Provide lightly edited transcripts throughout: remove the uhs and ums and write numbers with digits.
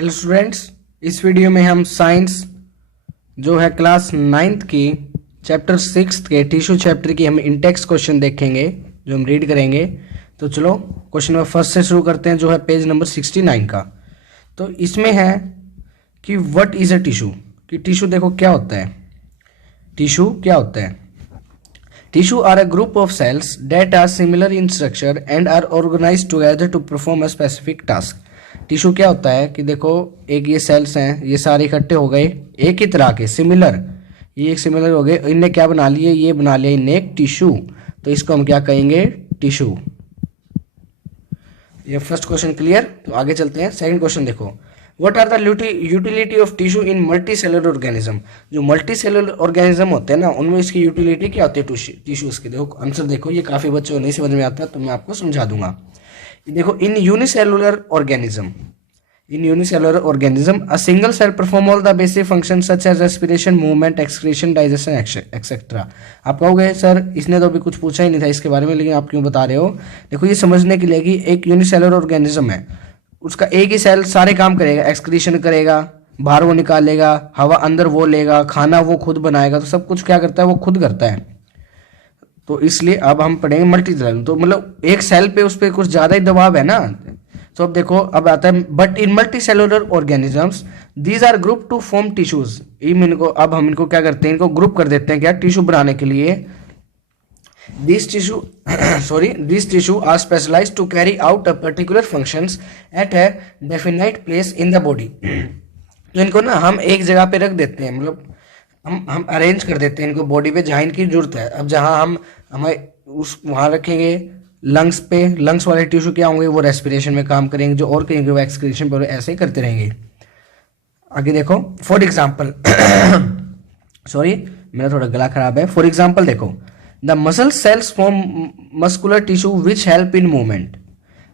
Hello students, इस video में हम साइंस जो है क्लास 9th की चैप्टर 6 के टिश्यू चैप्टर की हम इंटेक्स क्वेश्चन देखेंगे जो हम रीड करेंगे। तो चलो क्वेश्चन नंबर फर्स्ट से शुरू करते हैं जो है पेज नंबर 69 का। तो इसमें है कि व्हाट इज अ टिश्यू, कि टिश्यू देखो क्या होता है। टिश्यू क्या होता है? Tissue are a group of cells that are similar in structure and are organised together to perform a specific task. Tissue क्या होता है कि देखो एक ये सेल्स हैं, ये सारे इकट्ठे हो गए एक ही तरह के सिमिलर, ये एक सिमिलर हो गए, इनने क्या बना लिए, ये बना लिया इनने एक टिश्यू। तो इसको हम क्या कहेंगे? टिश्यू। ये फर्स्ट क्वेश्चन क्लियर। तो आगे चलते हैं। सेकंड क्वेश्चन देखो, what are the utility of tissue in multi cellular organism. जो मल्टी सेलुलर ऑर्गेनिज्म होते हैं ना, उनमें इसकी यूटिलिटी क्या होती है टिश्यूज की। देखो आंसर देखो, ये काफी बच्चों को नहीं समझ में आता तो मैं आपको समझा दूंगा। देखो इन unicellular organism, a single cell perform all the basic functions such as respiration, movement, excretion, digestion, etc. आप कहोगे सर इसने तो अभी कुछ पूछा ही नहीं था इसके बारे में, लेकिन आप क्यों बता रहे हो? देखो ये समझने के लिए कि एक यूनिसेलुलर ऑर्गेनिज्म है, उसका एक ही सेल सारे काम करेगा, एक्सक्रीशन करेगा, बाहर वो निकालेगा, हवा अंदर वो लेगा, खाना वो खुद बनाएगा, तो सब कुछ क्या करता है? वो खुद करता है। तो इसलिए अब हम पढ़ेंगे मल्टी सेलुलर। तो मतलब एक सेल पे उस पर कुछ ज्यादा ही दबाव है ना। तो अब देखो अब आता है, but in multi cellular organisms these are group to form tissues. इनको अब हम इनको क्या करते हैं? इनको ग्रुप कर देते हैं क्या? टिश्यू बनाने के लिए। This tissue are specialised to carry out a particular functions at a definite place in the body. तो इनको ना हम एक जगह पे रख देते हैं, मतलब हम अरेंज कर देते हैं इनको बॉडी पे जहाँ इनकी जरूरत है। अब जहाँ हम हमें उस वहाँ रखेंगे लंग्स पे, लंग्स वाले टिश्यू क्या होंगे? वो रेस्पिरेशन में काम करेंगे, जो और करेंगे वो एक्सक्रीशन पर, ऐसे ही करते रहेंगे। आगे देखो, फॉर एग्जाम्पल सॉरी मेरा थोड़ा गला खराब है। फॉर एग्जाम्पल देखो, the muscle cells form muscular tissue which help in movement.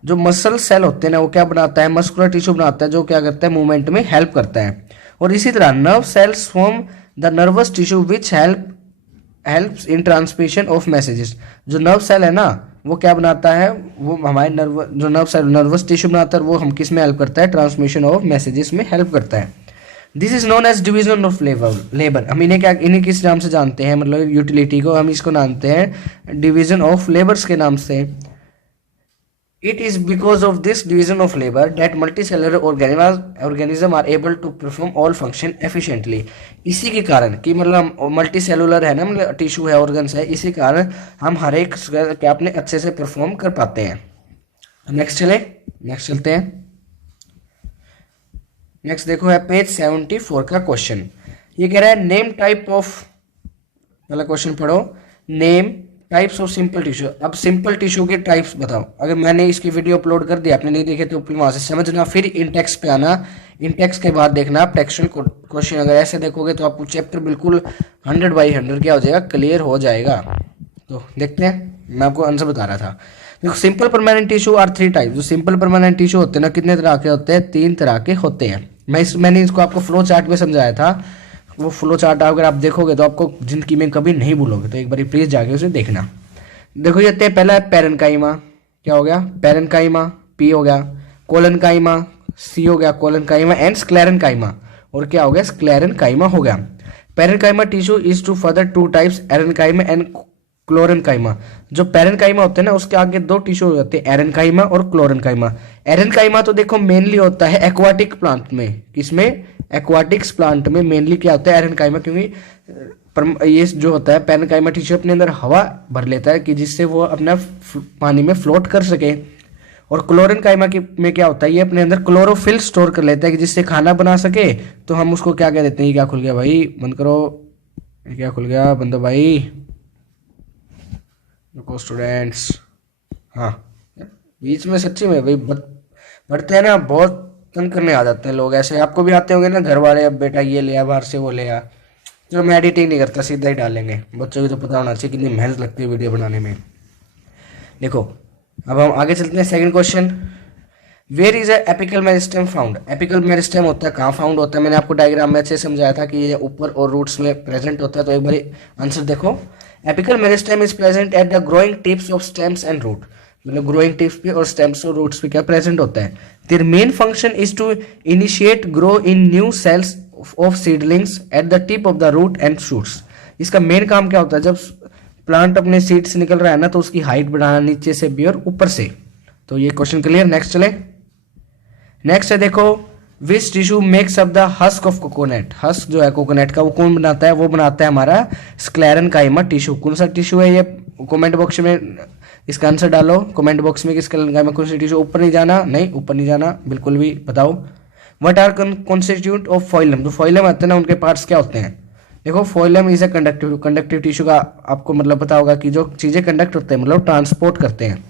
जो मसल सेल होते हैं ना, वो क्या बनाता है? मस्कुलर टिश्यू बनाता है जो क्या करता है? मूवमेंट में हेल्प करता है। और इसी तरह nerve cells form the nervous tissue which helps in transmission of messages. जो नर्व सेल है ना, वो क्या बनाता है? वो हमारे जो नर्व सेल नर्वस टिश्यू बनाता है, वो हम किस में हेल्प करता है? ट्रांसमिशन ऑफ मैसेजेस में हेल्प करता है। This is known as division of labour. हम इन्हें किस नाम से जानते हैं? मतलब यूटिलिटी को हम इसको जानते हैं डिवीजन ऑफ लेबर्स के नाम से। It is because of this division of labor that multicellular organism are able to perform all function efficiently। इसी के कारण कि मतलब मल्टी सेलुलर है ना, मतलब टिश्यू है, ऑर्गन्स है, इसी कारण हम हर एक क्या अपने अच्छे से परफॉर्म कर पाते हैं। नेक्स्ट चलते हैं। नेक्स्ट देखो है पेज 74 का क्वेश्चन। ये कह रहा है नेम टाइप ऑफ, पहला क्वेश्चन पढ़ो, name types of simple tissue. अब सिंपल टिश्यू के टाइप्स बताओ। अगर मैंने इसकी वीडियो अपलोड कर दी, आपने नहीं देखे तो वहां से समझना, फिर इंटेक्स पे आना, इंटेक्स के बाद देखना आप टेक्सचुअल क्वेश्चन। अगर ऐसे देखोगे तो आपको चैप्टर बिल्कुल 100/100 क्या हो जाएगा? क्लियर हो जाएगा। तो देखते हैं, मैं आपको आंसर बता रहा था। देखो simple permanent tissue are 3 type. जो सिंपल परमानेंट टिश्यू होते हैं ना, कितने तरह के होते हैं? 3 तरह के होते हैं। मैंने इसको आपको फ्लो चार्ट में समझाया था। वो फ्लो चार्ट अगर आप देखोगे तो आपको जिंदगी में कभी नहीं भूलोगे, तो एक बार प्लीज जाके उसे देखना। देखो ये पहला है पेरेन्काइमा। क्या हो गया? पेरेन्काइमा, पी हो गया। कोलनकाइमा, सी हो गया कोलनकाइमा, एंड स्क्लेरेन्काइमा। और क्या हो गया? स्क्लेरेन्काइमा हो गया। Parenchyma tissue is to further 2 types, aerenchyma and chlorenchyma. जो पेरेन्काइमा होते हैं ना, उसके आगे 2 टिश्यू होते हैं, एरेन्काइमा और क्लोरेन्काइमा। एरेन्काइमा तो देखो मेनली होता है एक्वाटिक प्लांट में। किसमें? एक्वाटिक्स प्लांट में मेनली क्या होता है? एरेन्काइमा। क्योंकि ये जो होता है पेरेन्काइमा टिश्यू अपने अंदर हवा भर लेता है कि जिससे वो अपना पानी में फ्लोट कर सके। और क्लोरेन्काइमा में क्या होता है? ये अपने अंदर क्लोरोफिल स्टोर कर लेता है कि जिससे खाना बना सके। तो हम उसको क्या कह देते हैं? क्या खुल गया भाई? बंद करो। क्या खुल गया? बंदो भाई, रुको स्टूडेंट्स। हाँ, बीच में सच्ची में भाई बढ़ते हैं ना, बहुत तंग करने आ जाते हैं लोग। ऐसे आपको भी आते होंगे ना घर वाले, अब बेटा ये ले आ, बाहर से वो ले आ। चलो मैं एडिटिंग नहीं करता, सीधा ही डालेंगे। बच्चों को तो पता होना चाहिए कितनी मेहनत लगती है वीडियो बनाने में। देखो अब हम आगे चलते हैं। Second question, where is apical meristem found. Apical meristem होता है कहाँ फाउंड होता है? मैंने आपको डायग्राम में अच्छे समझाया था कि ये ऊपर और रूट्स में प्रेजेंट होता है। तो एक बार आंसर देखो, apical meristem is present at the growing tips of stems and root. मतलब ग्रोइंग टिप्स पे और स्टेम्स और रूट्स पे क्या प्रेजेंट होता है? Their main function is to initiate grow in new cells of seedlings at the tip of the root and shoots. इसका main काम क्या होता है, जब प्लांट अपने सीड से निकल रहा है ना तो उसकी हाइट बढ़ाना नीचे से भी और ऊपर से। तो ये क्वेश्चन क्लियर। नेक्स्ट चले। नेक्स्ट है देखो, which tissue makes up the husk of coconut. Husk जो है कोकोनट का वो कौन बनाता है, वो बनाता है हमारा स्क्लेरेनकाइमा टिश्यू। कौन सा टिश्यू है ये, कमेंट बॉक्स में इसका आंसर डालो कमेंट बॉक्स में कि स्क्लेरेनकाइमा कौन सा टिश्यू। ऊपर नहीं जाना, नहीं ऊपर नहीं जाना बिल्कुल भी, बताओ। What are constitute of phloem. जो फोइलम आते हैं ना उनके पार्ट्स क्या होते हैं। देखो फोइलम इज ए कंडक्टिव टिश्यू का आपको मतलब पता होगा कि जो चीजें कंडक्ट होते हैं मतलब ट्रांसपोर्ट करते हैं।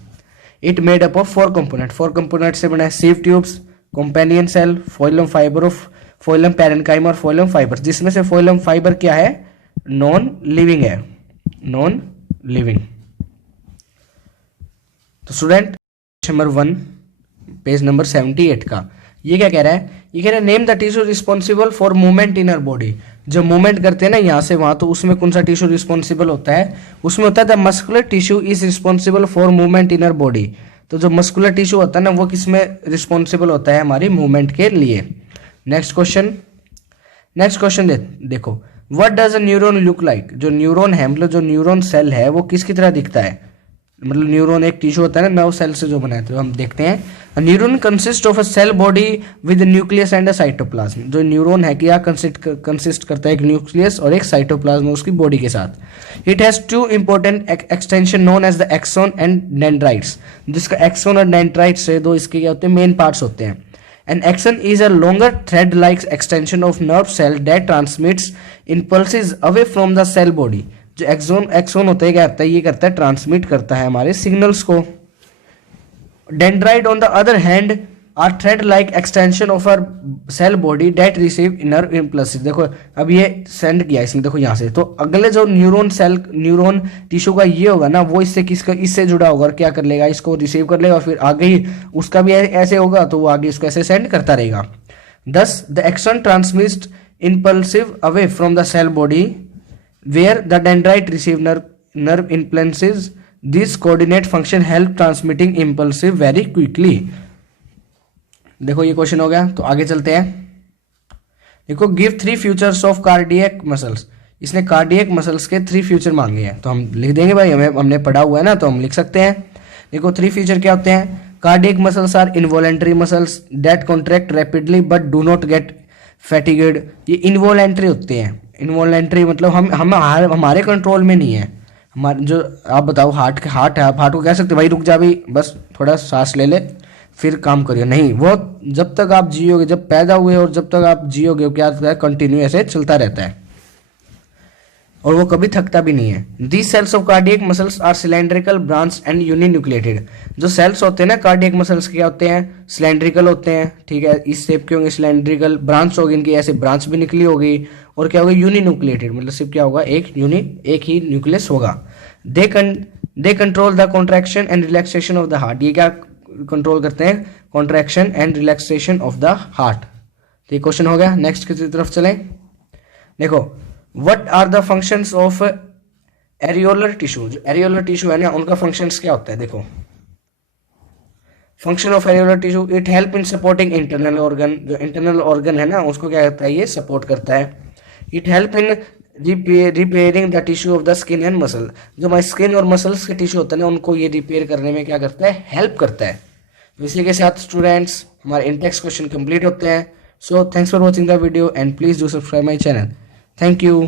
It made up of 4 component. 4 component से बना है sieve tubes, companion cell, phloem fibre of phloem parenchyma और फोइलम फाइबर, जिसमें से फोइलम फाइबर क्या है, नॉन लिविंग है, नॉन लिविंग। तो स्टूडेंट नंबर 1 पेज नंबर 78 का ये क्या कह रहा है, ये कह रहा है name the tissue responsible for movement in our body. जब मूवमेंट करते हैं ना यहाँ से वहां तो उसमें कौन सा टिश्यू रिस्पॉन्सिबल होता है, उसमें होता है the muscular tissue is responsible for movement in our body. तो जो मस्कुलर टिश्यू होता है ना वो किसमें रिस्पॉन्सिबल होता है, हमारी मूवमेंट के लिए। नेक्स्ट क्वेश्चन देखो, what does a neuron look like. जो न्यूरॉन है मतलब जो न्यूरॉन सेल है वो किसकी तरह दिखता है, मतलब न्यूरॉन एक टिश्यू होता है ना नर्व सेल से जो बना है। तो हम देखते हैं neuron consist of a cell body with nucleus and a cytoplasm. जो न्यूरॉन है क्या कंसिस्ट करता है, एक न्यूक्लियस और एक साइटोप्लाज्म उसकी बॉडी के साथ। It has 2 important extension known as the axon and dendrites. जिसका एक्सोन और डेंड्राइट्स है दो इसके क्या होते हैं, मेन पार्ट्स होते हैं। An axon is a longer thread-like extension of nerve cell that transmits impulses away from the cell body. जो एक्सोन होता है क्या करता है, ये करता है ट्रांसमिट करता है हमारे सिग्नल्स को। Dendrite on the other hand are thread like extension of our cell body that receive nerve impulse. देखो अब ये सेंड किया इसमें, देखो यहाँ से, तो अगले जो न्यूरॉन टिश्यू का ये होगा ना वो इससे जुड़ा होगा और क्या कर लेगा, इसको रिसीव कर लेगा, फिर आगे ही उसका भी ऐसे होगा तो वो आगे इसको ऐसे सेंड करता रहेगा। Thus the axon transmit impulsive away from the cell body where the dendrite receive nerve impulses. This coordinate function help transmitting impulsive very quickly. देखो ये क्वेश्चन हो गया, तो आगे चलते हैं। देखो give 3 futures of cardiac muscles. इसने कार्डियक मसल्स के 3 फ्यूचर मांगे हैं, तो हम लिख देंगे भाई, हमने पढ़ा हुआ है ना तो हम लिख सकते हैं। देखो 3 फ्यूचर क्या होते हैं, cardiac muscles are involuntary muscles that contract rapidly but do not get fatigued. ये इनवॉलेंट्री होते हैं। इनवॉलेंट्री मतलब हम हमारे कंट्रोल में नहीं है। हमारे जो आप बताओ हार्ट है, हार्ट को कह सकते भाई रुक जा भाई, बस थोड़ा सांस ले ले फिर काम करिए, नहीं, वो जब तक आप जियोगे, जब पैदा हुए और जब तक आप जियोगे क्या होता है, कंटिन्यू ऐसे चलता रहता है और वो कभी थकता भी नहीं है। These cells of cardiac muscles are cylindrical branch and uninucleated. जो सेल्स होते हैं ना कार्डियक मसल्स के क्या होते हैं, सिलेंड्रिकल होते हैं, ठीक है, इस शेप के होंगे सिलेंड्रिकल, ब्रांच होगी इनकी ऐसे ब्रांच भी निकली होगी, और क्या होगा यूनिन्यूक्लिएटेड मतलब सिर्फ क्या होगा, एक ही न्यूक्लियस होगा। They control the contraction and relaxation of the heart. ये क्या कंट्रोल करते हैं, contraction and relaxation of the heart. तो ये क्वेश्चन हो गया। नेक्स्ट की तरफ चले। देखो what are the functions of areolar tissue. जो एरियोलर टिश्यू है ना उनका फंक्शंस क्या होता है, देखो function of areolar tissue, it help in supporting internal organ. जो इंटरनल ऑर्गन है ना उसको क्या करता है, ये सपोर्ट करता है। It help in repairing the tissue of the skin and muscle. जो हमारे स्किन और मसल्स के टिश्यू होते हैं ना उनको ये रिपेयर करने में क्या करता है, हेल्प करता है। तो इसी के साथ स्टूडेंट्स हमारे इंटेक्स क्वेश्चन कंप्लीट होते हैं। So thanks for watching the video and please do subscribe my channel. Thank you.